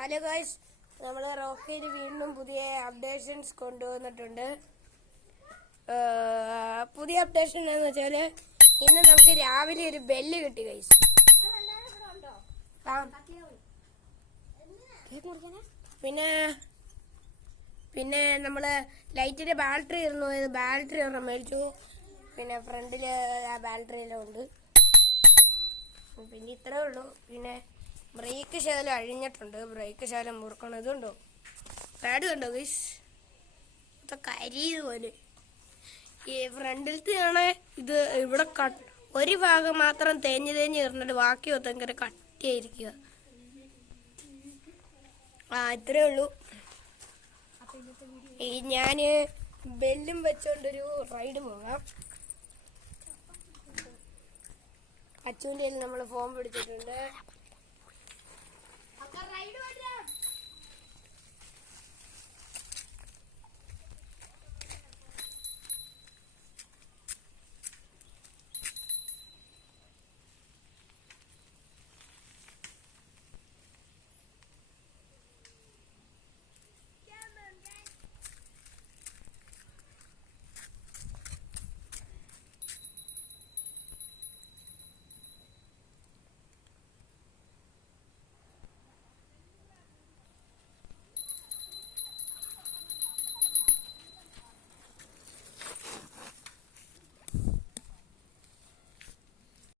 Hello guys, നമ്മൾ റോക്കിയിൽ വീണ്ടും പുതിയ അപ്ഡേഷൻസ് കൊണ്ടുവന്നിട്ടുണ്ട്. പുതിയ അപ്ഡേഷൻ എന്ന് വെച്ചാൽ ഇന്ന് നമുക്ക് രാവിലെ ഒരു ബെല്ല് കിട്ടി ഗൈസ്. പിന്നെ നമ്മള് ലൈറ്റിന്റെ ബാറ്ററി ഇരുന്നു, ബാറ്ററി ഒരെണ്ണം മേടിച്ചു. പിന്നെ ഫ്രണ്ടില് ആ ബാറ്ററി എല്ലാം ഉണ്ട്. പിന്നെ ഇത്രേ ഉള്ളൂ. പിന്നെ ബ്രേക്ക് ശകലം അഴിഞ്ഞിട്ടുണ്ട്, ബ്രേക്ക് ശകലം മുറുക്കണം. ഇതുണ്ടോ പാഡ് കണ്ടോ ഗൈസ്, കരിയുപോലെ. ഈ ഫ്രണ്ടിലത്തെയാണ് ഇത്. ഇവിടെ ഒരു ഭാഗം മാത്രം തേഞ്ഞ് ഇരുന്നിട്ട് ബാക്കി ഭയങ്കര കട്ടിയായിരിക്കുക. ഇത്രേ ഉള്ളൂ. ഞാൻ ബെല്ലും വെച്ചോണ്ടൊരു റൈഡ് പോകാം. അച്ചുവിൻ്റെ നമ്മൾ ഫോം പിടിച്ചിട്ടുണ്ട്.